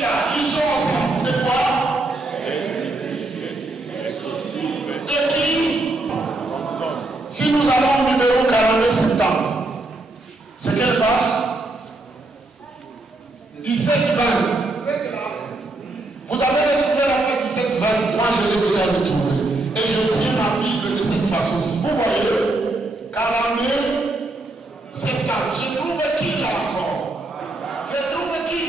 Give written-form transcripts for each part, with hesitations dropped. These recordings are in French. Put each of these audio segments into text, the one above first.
là, lisons ensemble. C'est quoi? De qui? Si nous allons au numéro 4270, c'est quelle page? 1720. Vous avez retrouvé la page 1720. Moi, je l'ai déjà retrouvée. Et je tiens ma Bible de cette façon-ci. Vous voyez, 42, 70. J'ai trouvé qui là encore? J'ai trouvé qui?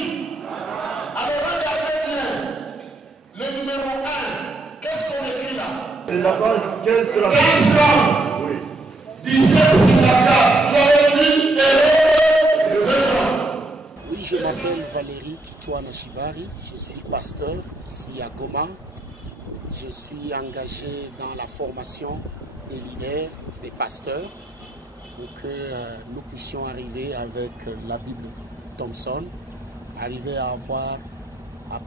Alors regardez bien. Le numéro 1. Qu'est-ce qu'on écrit là? C'est la page 1530. 1530. Oui. 1754. Vous avez vu Oui, je m'appelle Valérie Kitwana Shibari. Je suis pasteur ici à Goma. Je suis engagé dans la formation des leaders, des pasteurs, pour que nous puissions arriver avec la Bible Thompson, arriver à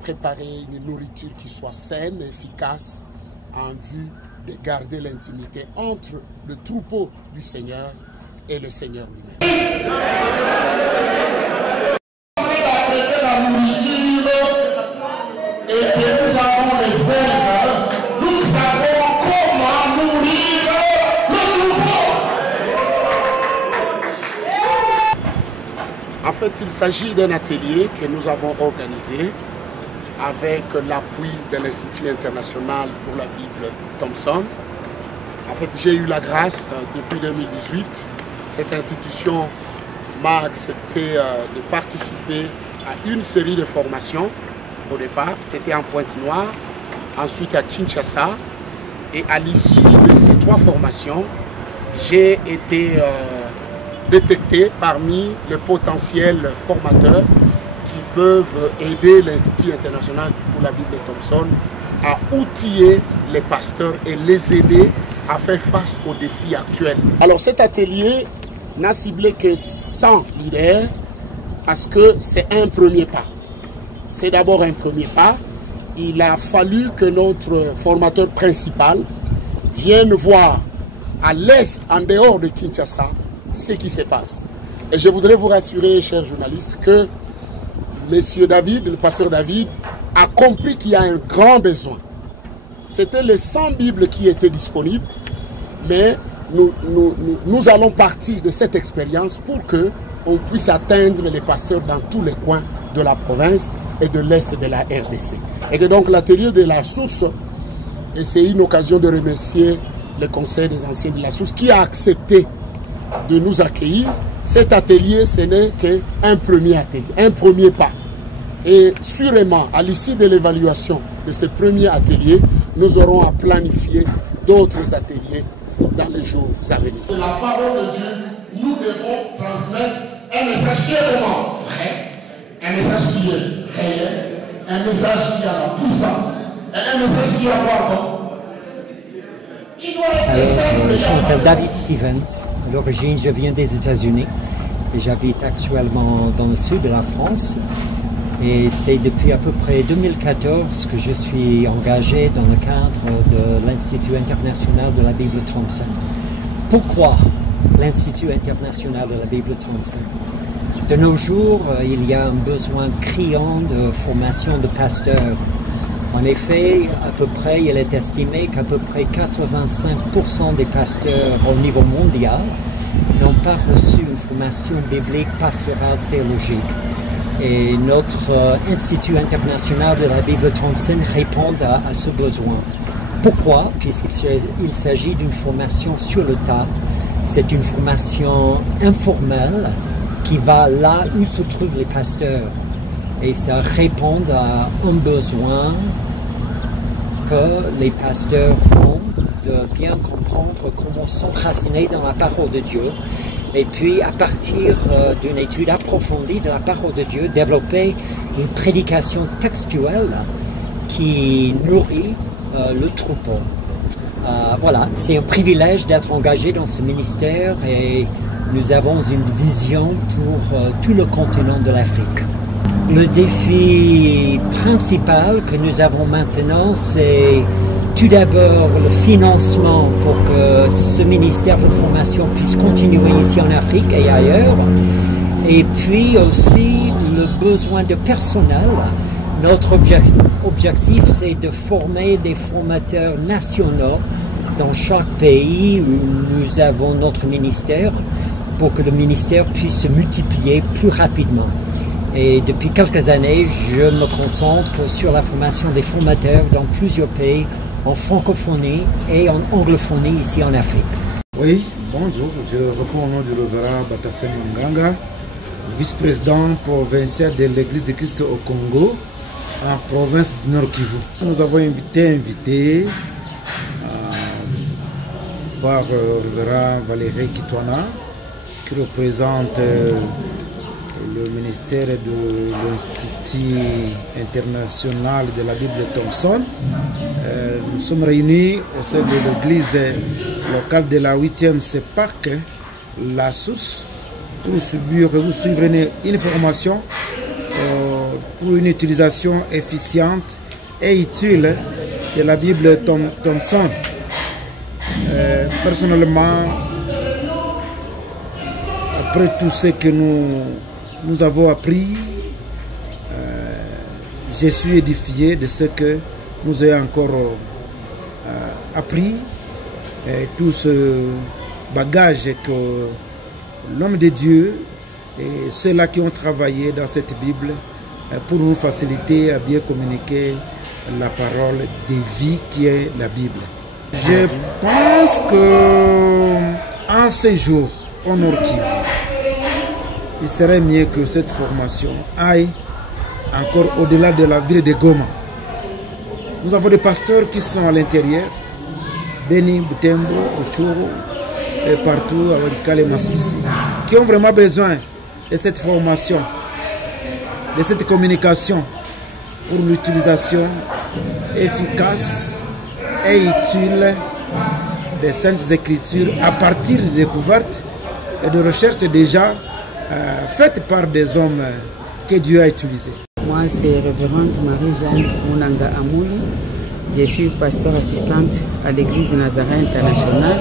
préparer une nourriture qui soit saine et efficace en vue de garder l'intimité entre le troupeau du Seigneur et le Seigneur lui-même. La nourriture et que nous avons les herbes, nous savons comment nourrir le troupeau. En fait, il s'agit d'un atelier que nous avons organisé avec l'appui de l'Institut international pour la Bible Thompson. En fait, j'ai eu la grâce depuis 2018. Cette institution m'a accepté de participer à une série de formations. Au départ, c'était en Pointe-Noire, ensuite à Kinshasa. Et à l'issue de ces 3 formations, j'ai été détecté parmi les potentiels formateurs qui peuvent aider l'Institut international pour la Bible Thompson à outiller les pasteurs et les aider à faire face aux défis actuels. Alors cet atelier n'a ciblé que 100 leaders parce que c'est un premier pas. C'est d'abord un premier pas. Il a fallu que notre formateur principal vienne voir à l'est, en dehors de Kinshasa, ce qui se passe. Et je voudrais vous rassurer, chers journalistes, que M. David, le pasteur David, a compris qu'il y a un grand besoin. C'était les 100 Bibles qui étaient disponibles, mais nous allons partir de cette expérience pour qu'on puisse atteindre les pasteurs dans tous les coins de la province et de l'Est de la RDC. Et que donc l'atelier de la source, et c'est une occasion de remercier le Conseil des anciens de la source qui a accepté de nous accueillir. Cet atelier, ce n'est qu'un premier atelier, un premier pas. Et sûrement, à l'issue de l'évaluation de ce premier atelier, nous aurons à planifier d'autres ateliers dans les jours à venir. De la parole de Dieu, nous devons transmettre un message qui est vraiment vrai, un message qui est réel, un message qui a la puissance, et un message qui a quoi? Alors, je m'appelle David Stevens. À l'origine, je viens des États-Unis et j'habite actuellement dans le sud de la France. Et c'est depuis à peu près 2014 que je suis engagé dans le cadre de l'Institut international de la Bible Thompson. Pourquoi l'Institut international de la Bible Thompson? De nos jours, il y a un besoin criant de formation de pasteurs. En effet, à peu près, il est estimé qu'à peu près 85% des pasteurs au niveau mondial n'ont pas reçu une formation biblique pastorale théologique. Et notre Institut international de la Bible Thompson répond à ce besoin. Pourquoi? Puisqu'il s'agit d'une formation sur le tas. C'est une formation informelle qui va là où se trouvent les pasteurs. Et ça répond à un besoin que les pasteurs ont de bien comprendre comment s'enraciner dans la parole de Dieu. Et puis, à partir d'une étude approfondie de la parole de Dieu, développer une prédication textuelle qui nourrit le troupeau. Voilà, c'est un privilège d'être engagé dans ce ministère et nous avons une vision pour tout le continent de l'Afrique. Le défi principal que nous avons maintenant, c'est tout d'abord le financement pour que ce ministère de formation puisse continuer ici en Afrique et ailleurs. Et puis aussi le besoin de personnel. Notre objectif, c'est de former des formateurs nationaux dans chaque pays où nous avons notre ministère pour que le ministère puisse se multiplier plus rapidement. Et depuis quelques années, je me concentre sur la formation des formateurs dans plusieurs pays en francophonie et en anglophonie ici en Afrique. Oui, bonjour, je réponds au nom du révérend Batassem Manganga, vice-président provincial de l'Église de Christ au Congo, en province du Nord Kivu. Nous avons été invités par le révérend Valérie Kitwana, qui représente le ministère de l'Institut international de la Bible Thompson. Nous sommes réunis au sein de l'église locale de la 8e CEPAC, la source, pour suivre une formation pour une utilisation efficiente et utile de la Bible Thompson. Personnellement, après tout ce que nous avons appris, je suis édifié de ce que nous avons encore appris, tout ce bagage que l'homme de Dieu et ceux-là qui ont travaillé dans cette Bible pour nous faciliter à bien communiquer la parole de vie qui est la Bible. Je pense que en ces jours, au Nord Kivu, il serait mieux que cette formation aille encore au-delà de la ville de Goma. Nous avons des pasteurs qui sont à l'intérieur, Beni, Butembo, Rutshuru, et partout, à Walikale et Massissi, qui ont vraiment besoin de cette formation, de cette communication pour l'utilisation efficace et utile des Saintes Écritures à partir de découvertes et de recherches déjà faites par des hommes que Dieu a utilisés. Moi, c'est révérende Marie-Jeanne Mounanga Amouli. Je suis pasteur assistante à l'église de Nazareth internationale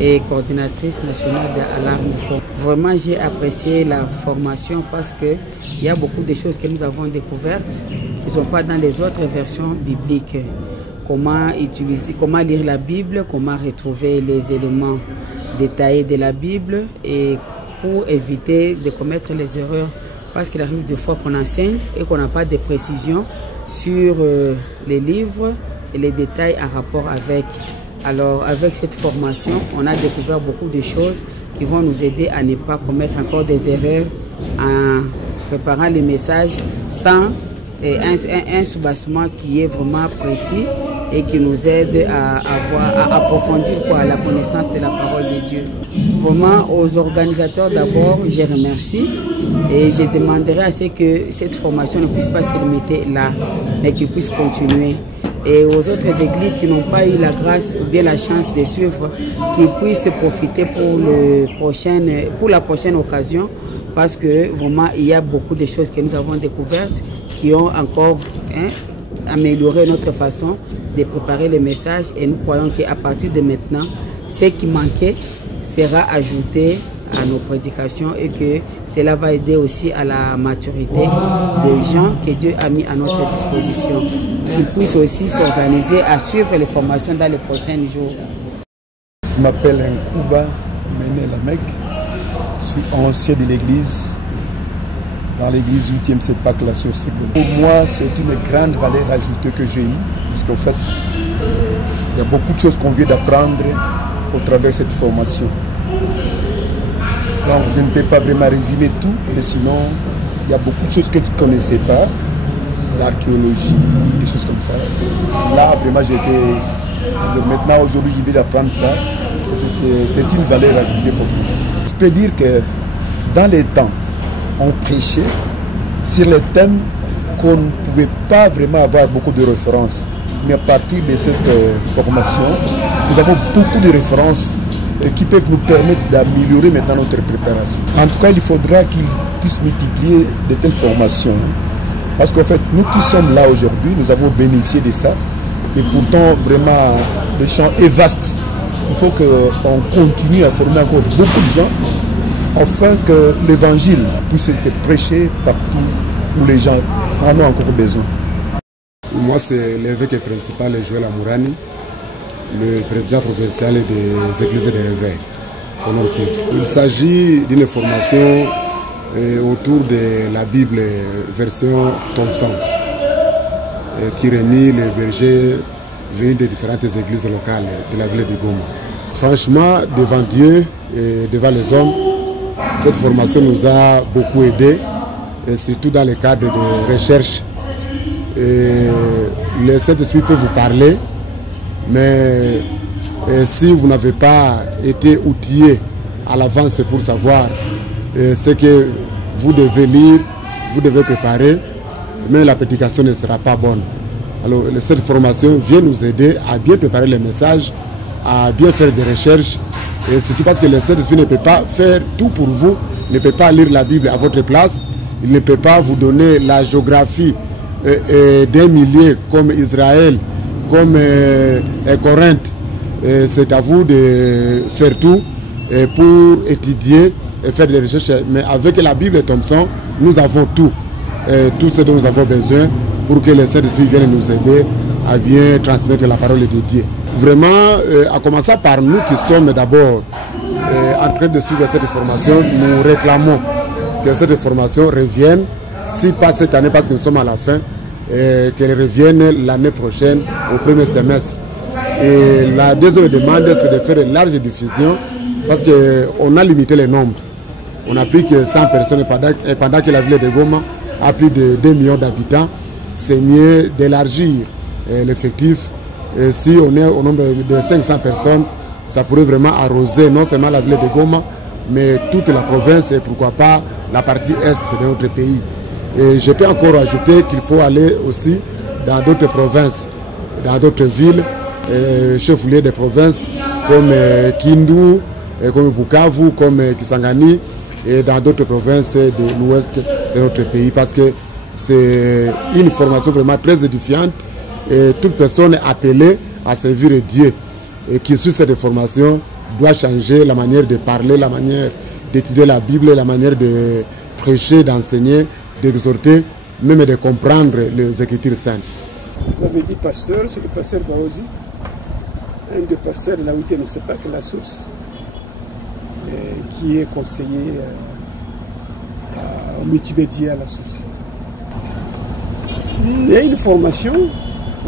et coordinatrice nationale de Alarme. Vraiment, j'ai apprécié la formation parce qu'il y a beaucoup de choses que nous avons découvertes qui ne sont pas dans les autres versions bibliques. Comment utiliser, comment lire la Bible, comment retrouver les éléments détaillés de la Bible et pour éviter de commettre les erreurs. Parce qu'il arrive des fois qu'on enseigne et qu'on n'a pas de précision sur les livres et les détails en rapport avec. Alors avec cette formation, on a découvert beaucoup de choses qui vont nous aider à ne pas commettre encore des erreurs en préparant les messages sans un soubassement qui est vraiment précis et qui nous aide à approfondir la connaissance de la parole de Dieu. Vraiment, aux organisateurs d'abord, je remercie et je demanderai à ce que cette formation ne puisse pas se limiter là, mais qu'elle puisse continuer. Et aux autres églises qui n'ont pas eu la grâce ou bien la chance de suivre, qu'ils puissent profiter pour la prochaine occasion, parce que vraiment, il y a beaucoup de choses que nous avons découvertes qui ont encore amélioré notre façon de préparer les messages et nous croyons qu'à partir de maintenant, ce qui manquait sera ajouté à nos prédications et que cela va aider aussi à la maturité des gens que Dieu a mis à notre disposition. Qu'ils puissent aussi s'organiser à suivre les formations dans les prochains jours. Je m'appelle Nkouba Mene Lamek, je suis ancien de l'église, dans l'église 8e CEPAC la sur Ségolène. Pour moi, c'est une grande valeur ajoutée que j'ai eue, parce qu'en fait, il y a beaucoup de choses qu'on vient d'apprendre au travers de cette formation. Donc, je ne peux pas vraiment résumer tout, mais sinon, il y a beaucoup de choses que je ne connaissais pas, l'archéologie, des choses comme ça. Là, vraiment, maintenant, aujourd'hui, je viens d'apprendre ça, c'est une valeur ajoutée pour moi. Je peux dire que dans les temps, on prêchait sur les thèmes qu'on ne pouvait pas vraiment avoir beaucoup de références. Mais à partir de cette formation, nous avons beaucoup de références qui peuvent nous permettre d'améliorer maintenant notre préparation. En tout cas, il faudra qu'ils puissent multiplier de telles formations. Parce qu'en fait, nous qui sommes là aujourd'hui, nous avons bénéficié de ça. Et pourtant, vraiment, le champ est vaste. Il faut qu'on continue à former encore beaucoup de gens afin que l'évangile puisse être prêché partout où les gens en ont encore besoin. Moi, c'est l'évêque principal, Joël Amourani, le président provincial des églises de réveil. Il s'agit d'une formation autour de la Bible version Thompson, qui réunit les bergers venus des différentes églises locales de la ville de Goma. Franchement, devant Dieu et devant les hommes, cette formation nous a beaucoup aidés, et surtout dans le cadre de recherche. Le Saint-Esprit peut vous parler, mais si vous n'avez pas été outillé à l'avance pour savoir ce que vous devez lire, vous devez préparer, mais la prédication ne sera pas bonne. Alors cette formation vient nous aider à bien préparer les messages, à bien faire des recherches, et c'est parce que le Saint-Esprit ne peut pas faire tout pour vous, ne peut pas lire la Bible à votre place, il ne peut pas vous donner la géographie d'un milieu comme Israël, comme Corinthe. C'est à vous de faire tout pour étudier et faire des recherches. Mais avec la Bible Thompson, nous avons tout ce dont nous avons besoin pour que le Saint-Esprit vienne nous aider à bien transmettre la parole de Dieu. Vraiment, à commencer par nous qui sommes d'abord en train de suivre cette formation, nous réclamons que cette formation revienne, si pas cette année parce que nous sommes à la fin, qu'elle revienne l'année prochaine au premier semestre. Et la deuxième demande, c'est de faire une large diffusion parce qu'on a limité les nombres. On n'a plus que 100 personnes pendant que la ville de Goma a plus de 2 millions d'habitants. C'est mieux d'élargir l'effectif. Si on est au nombre de 500 personnes, ça pourrait vraiment arroser non seulement la ville de Goma, mais toute la province et pourquoi pas la partie est de notre pays. Et je peux encore ajouter qu'il faut aller aussi dans d'autres provinces, dans d'autres villes, chefs-lieux des provinces comme Kindu, comme Bukavu, comme Kisangani et dans d'autres provinces de l'ouest de notre pays parce que c'est une formation vraiment très édifiante et toute personne appelée à servir Dieu et qui suit cette formation doit changer la manière de parler, la manière d'étudier la Bible, la manière de prêcher, d'enseigner, d'exhorter, même de comprendre les Écritures saintes. Vous avez dit pasteur, c'est le pasteur Baozi, un des pasteurs de la 8e CEPAC, la source, qui est conseiller au multimédia à la source. Il y a une formation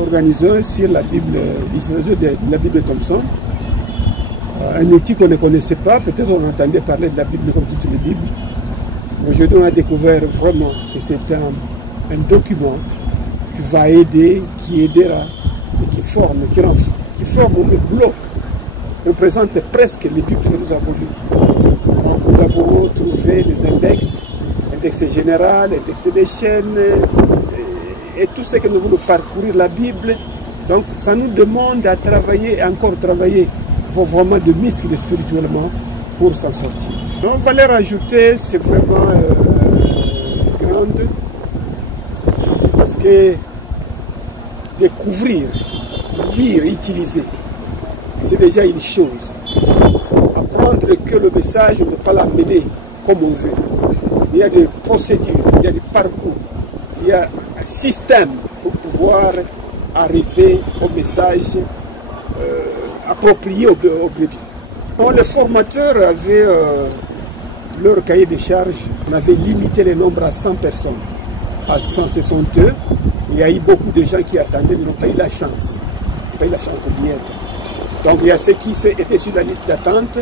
organisée sur la Bible, de la Bible Thompson, un outil qu'on ne connaissait pas, peut-être on entendait parler de la Bible comme toutes les Bibles. Aujourd'hui, on a découvert vraiment que c'est un document qui va aider, qui aidera et qui forme, qui forme un bloc, représente presque les Bibles que nous avons lues. Donc, nous avons trouvé des index général, index des chaînes, et tout ce que nous voulons parcourir la Bible. Donc, ça nous demande à travailler, encore travailler. Il faut vraiment de muscles spirituellement pour s'en sortir. Donc, valeur ajoutée, c'est vraiment grande parce que découvrir, lire, utiliser, c'est déjà une chose. Apprendre que le message, on ne peut pas l'amener comme on veut. Il y a des procédures, il y a des parcours, il y a un système pour pouvoir arriver au message approprié au bébé. Bon, les formateurs avaient leur cahier de charges, on avait limité le nombre à 100 personnes. À 100, ce sont eux. Il y a eu beaucoup de gens qui attendaient, mais n'ont pas eu la chance. Pas eu la chance d'y être. Donc il y a ceux qui étaient sur la liste d'attente,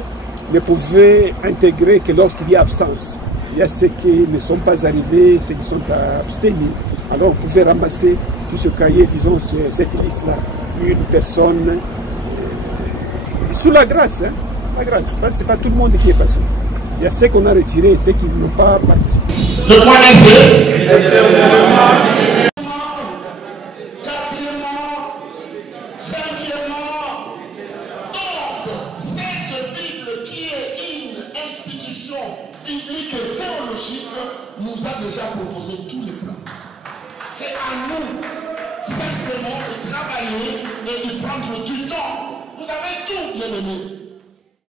ne pouvaient intégrer que lorsqu'il y a absence. Il y a ceux qui ne sont pas arrivés, ceux qui sont abstenus. Alors on pouvait ramasser sur ce cahier, disons, cette liste-là, une personne, sous la grâce. Hein, la grâce, ce n'est pas tout le monde qui est passé. Il y a ceux qu'on a retirés et ceux qui n'ont pas participé. Le point c'est biblique et théologique nous a déjà proposé tous les plans. C'est à nous simplement de travailler et de prendre du temps. Vous avez tout, bien aimé.